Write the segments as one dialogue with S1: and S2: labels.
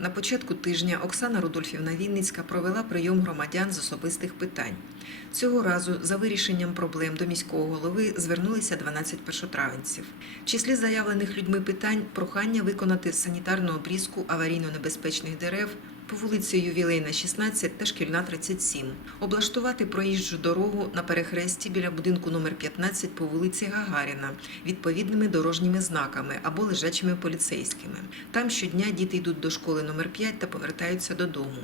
S1: На початку тижня Оксана Рудольфівна Вінницька провела прийом громадян з особистих питань. Цього разу за вирішенням проблем до міського голови звернулися 12 першотравенців. В числі заявлених людьми питань прохання виконати санітарну обрізку аварійно-небезпечних дерев по вулиці Ювілейна, 16 та Шкільна, 37, облаштувати проїжджу дорогу на перехресті біля будинку номер 15 по вулиці Гагаріна відповідними дорожніми знаками або лежачими поліцейськими. Там щодня діти йдуть до школи номер 5 та повертаються додому.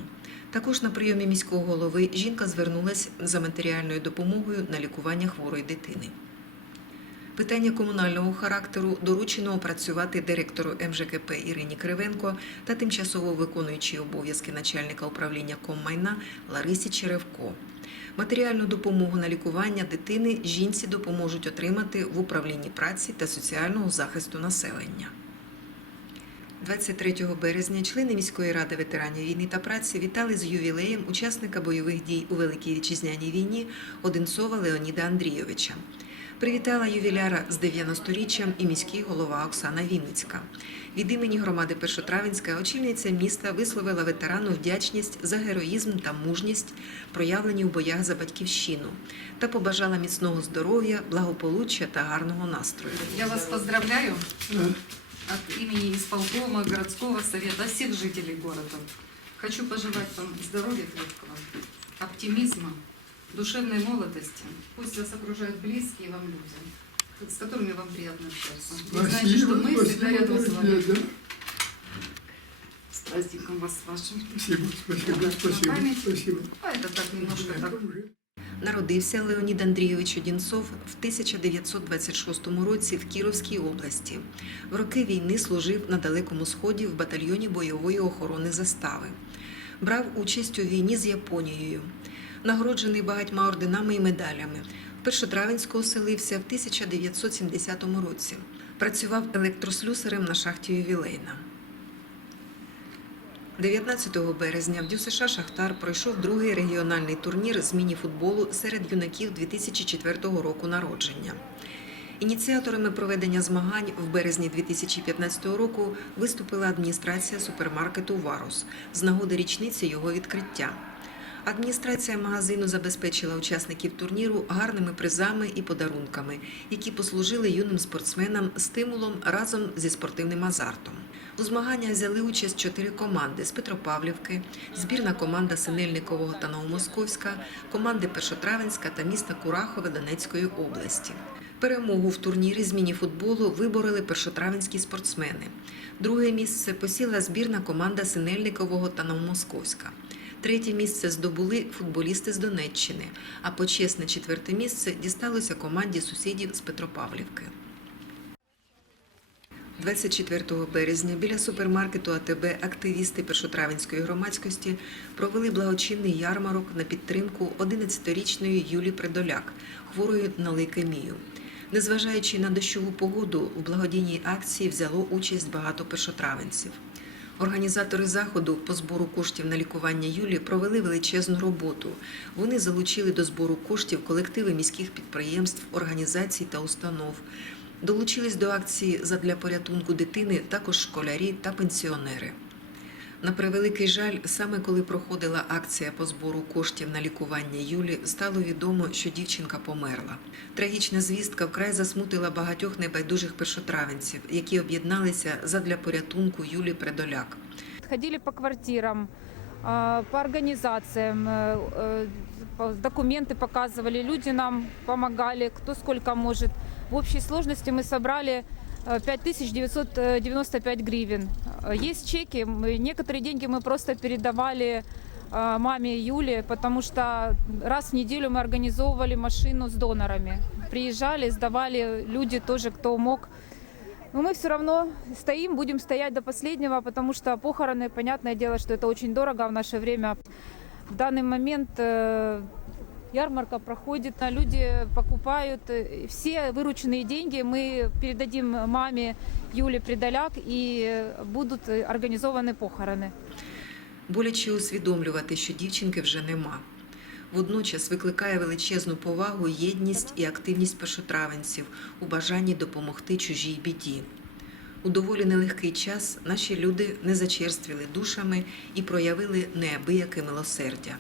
S1: Також на прийомі міського голови жінка звернулася за матеріальною допомогою на лікування хворої дитини. Питання комунального характеру доручено опрацювати директору МЖКП Ірині Кривенко та тимчасово виконуючій обов'язки начальника управління коммайна Ларисі Черевко. Матеріальну допомогу на лікування дитини жінці допоможуть отримати в управлінні праці та соціального захисту населення. 23 березня члени міської ради ветеранів війни та праці вітали з ювілеєм учасника бойових дій у Великій Вітчизняній війні Одинцова Леоніда Андрійовича. Привітала ювіляра з 90-річчям і міський голова Оксана Вінницька. Від імені громади Першотравенська очільниця міста висловила ветерану вдячність за героїзм та мужність, проявлені в боях за батьківщину, та побажала міцного здоров'я, благополуччя та гарного настрою.
S2: Я вас поздравляю от имени исполкома, городского совета, всех жителей города. Хочу пожелать вам здоровья крепкого, оптимизма, душевной молодости. Пусть вас окружают близкие вам люди, с которыми вам приятно общаться. Вы знаете, что мы всегда рядом с вами.
S3: да.
S2: С праздником вас с вашим.
S3: Спасибо, спасибо,
S2: Да,
S3: спасибо,
S2: на память.
S3: спасибо.
S2: А это так немножко так.
S1: Народився Леонід Андрійович Одінцов в 1926 році в Кіровській області. В роки війни служив на Далекому Сході в батальйоні бойової охорони застави. Брав участь у війні з Японією. Нагороджений багатьма орденами і медалями. В оселився в 1970 році. Працював електрослюсарем на шахті Ювілейна. 19 березня в ДЮСШ Шахтар пройшов другий регіональний турнір з міні-футболу серед юнаків 2004 року народження. Ініціаторами проведення змагань в березні 2015 року виступила адміністрація супермаркету Варус з нагоди річниці його відкриття. Адміністрація магазину забезпечила учасників турніру гарними призами і подарунками, які послужили юним спортсменам стимулом разом зі спортивним азартом. У змаганнях взяли участь чотири команди з Петропавлівки, збірна команда Синельникового та Новомосковська, команди Першотравенська та міста Курахове Донецької області. Перемогу в турнірі з міні-футболу вибороли першотравенські спортсмени. Друге місце посіла збірна команда Синельникового та Новомосковська. Третє місце здобули футболісти з Донеччини, а почесне четверте місце дісталося команді сусідів з Петропавлівки. 24 березня біля супермаркету АТБ активісти першотравенської громадськості провели благочинний ярмарок на підтримку 11-річної Юлі Придоляк, хворої на лейкемію. Незважаючи на дощову погоду, в благодійній акції взяло участь багато першотравенців. Організатори заходу по збору коштів на лікування Юлі провели величезну роботу. Вони залучили до збору коштів колективи міських підприємств, організацій та установ. Долучились до акції задля порятунку дитини також школярі та пенсіонери. На превеликий жаль, саме коли проходила акція по збору коштів на лікування Юлі, стало відомо, що дівчинка померла. Трагічна звістка вкрай засмутила багатьох небайдужих першотравенців, які об'єдналися задля порятунку Юлі Предоляк.
S4: Ходили по квартирам, а, по организациям, э, э, по- документы показывали, люди нам помогали, кто сколько может. В общей сложности мы собрали э, 5995 гривен. Э, Есть чеки, некоторые деньги мы просто передавали э, маме Юле, потому что раз в неделю мы организовывали машину с донорами. Приезжали, сдавали люди тоже, кто мог. Но мы все равно стоим, будем стоять до последнего, потому что похороны, понятное дело, что это очень дорого в наше время. В данный момент э, ярмарка проходит, а люди покупают. э, Все вырученные деньги мы передадим маме Юле Придоляк и э, будут э, организованы похороны.
S1: Боляче усвідомлювати, що дівчинки вже нема. Водночас викликає величезну повагу, єдність і активність першотравенців у бажанні допомогти чужій біді. У доволі нелегкий час наші люди не зачерствіли душами і проявили неабияке милосердя.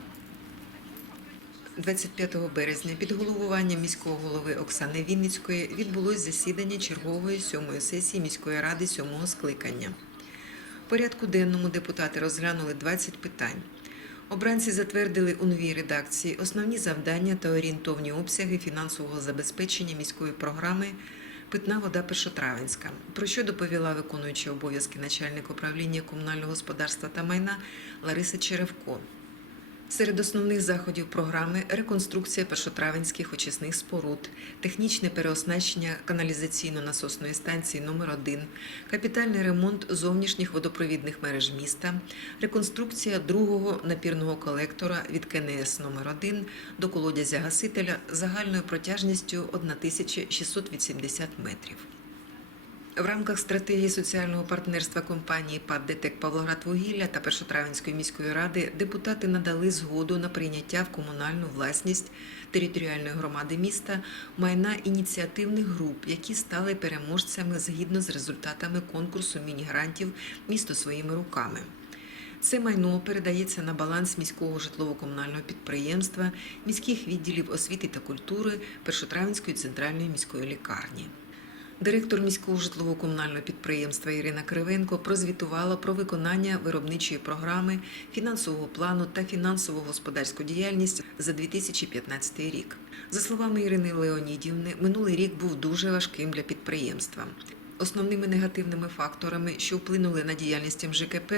S1: 25 березня під головуванням міського голови Оксани Вінницької відбулось засідання чергової сьомої сесії міської ради сьомого скликання. В порядку денному депутати розглянули 20 питань. Обранці затвердили у новій редакції основні завдання та орієнтовні обсяги фінансового забезпечення міської програми Питна вода Першотравенська, про що доповіла виконуюча обов'язки начальник управління комунального господарства та майна Лариса Черевко. Серед основних заходів програми реконструкція першотравенських очисних споруд, технічне переоснащення каналізаційно-насосної станції номер 1 капітальний ремонт зовнішніх водопровідних мереж міста, реконструкція другого напірного колектора від КНС номер 1 до колодязя гасителя загальною протяжністю 1680 метрів. В рамках стратегії соціального партнерства компанії ПАД «ДТЕК Павлоградвугілля та Першотравенської міської ради депутати надали згоду на прийняття в комунальну власність територіальної громади міста майна ініціативних груп, які стали переможцями згідно з результатами конкурсу міні-грантів місто своїми руками. Це майно передається на баланс міського житлово-комунального підприємства, міських відділів освіти та культури Першотравенської центральної міської лікарні. Директор міського житлово-комунального підприємства Ірина Кривенко прозвітувала про виконання виробничої програми, фінансового плану та фінансово-господарську діяльність за 2015 рік. За словами Ірини Леонідівни, минулий рік був дуже важким для підприємства. Основними негативними факторами, що вплинули на діяльність МЖКП,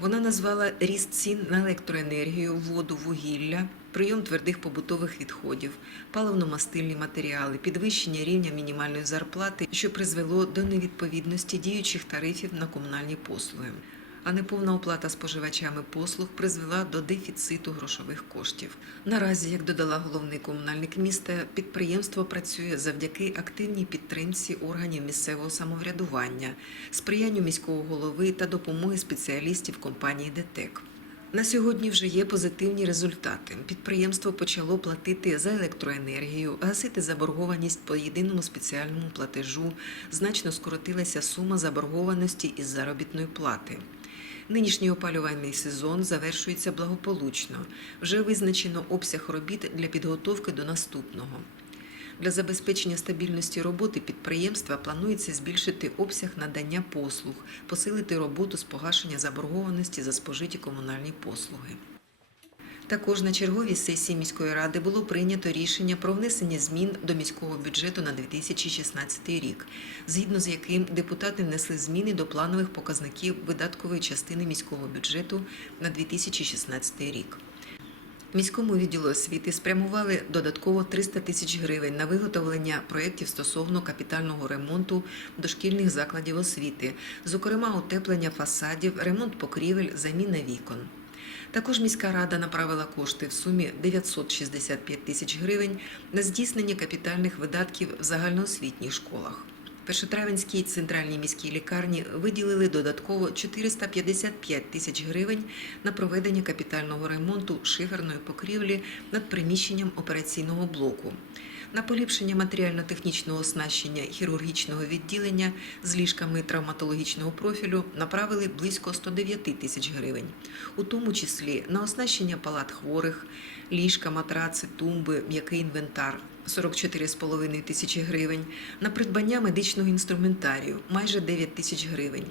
S1: вона назвала ріст цін на електроенергію, воду, вугілля, прийом твердих побутових відходів, паливно-мастильні матеріали, підвищення рівня мінімальної зарплати, що призвело до невідповідності діючих тарифів на комунальні послуги. А неповна оплата споживачами послуг призвела до дефіциту грошових коштів. Наразі, як додала головний комунальник міста, підприємство працює завдяки активній підтримці органів місцевого самоврядування, сприянню міського голови та допомоги спеціалістів компанії ДТЕК. На сьогодні вже є позитивні результати. Підприємство почало платити за електроенергію, гасити заборгованість по єдиному спеціальному платежу. Значно скоротилася сума заборгованості із заробітної плати. Нинішній опалювальний сезон завершується благополучно. Вже визначено обсяг робіт для підготовки до наступного. Для забезпечення стабільності роботи підприємства планується збільшити обсяг надання послуг, посилити роботу з погашення заборгованості за спожиті комунальні послуги. Також на черговій сесії міської ради було прийнято рішення про внесення змін до міського бюджету на 2016 рік, згідно з яким депутати внесли зміни до планових показників видаткової частини міського бюджету на 2016 рік. Міському відділу освіти спрямували додатково 300 тисяч гривень на виготовлення проєктів стосовно капітального ремонту дошкільних закладів освіти, зокрема утеплення фасадів, ремонт покрівель, заміна вікон. Також міська рада направила кошти в сумі 965 тисяч гривень на здійснення капітальних видатків в загальноосвітніх школах. Першотравенській центральній міській лікарні виділили додатково 455 тисяч гривень на проведення капітального ремонту шиферної покрівлі над приміщенням операційного блоку. На поліпшення матеріально-технічного оснащення хірургічного відділення з ліжками травматологічного профілю направили близько 109 тисяч гривень, у тому числі на оснащення палат хворих, ліжка, матраци, тумби, м'який інвентар 44,5 тисячі гривень, на придбання медичного інструментарію майже 9 тисяч гривень,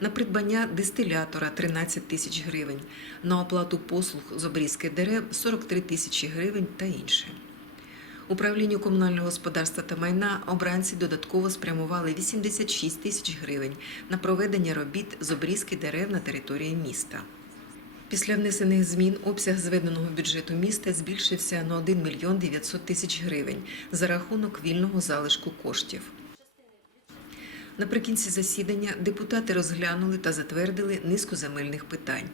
S1: на придбання дистилятора 13 тисяч гривень, на оплату послуг з обрізки дерев 43 тисячі гривень та інше. Управлінню комунального господарства та майна обранці додатково спрямували 86 тисяч гривень на проведення робіт з обрізки дерев на території міста. Після внесених змін обсяг зведеного бюджету міста збільшився на 1 мільйон 900 тисяч гривень за рахунок вільного залишку коштів. Наприкінці засідання депутати розглянули та затвердили низку земельних питань.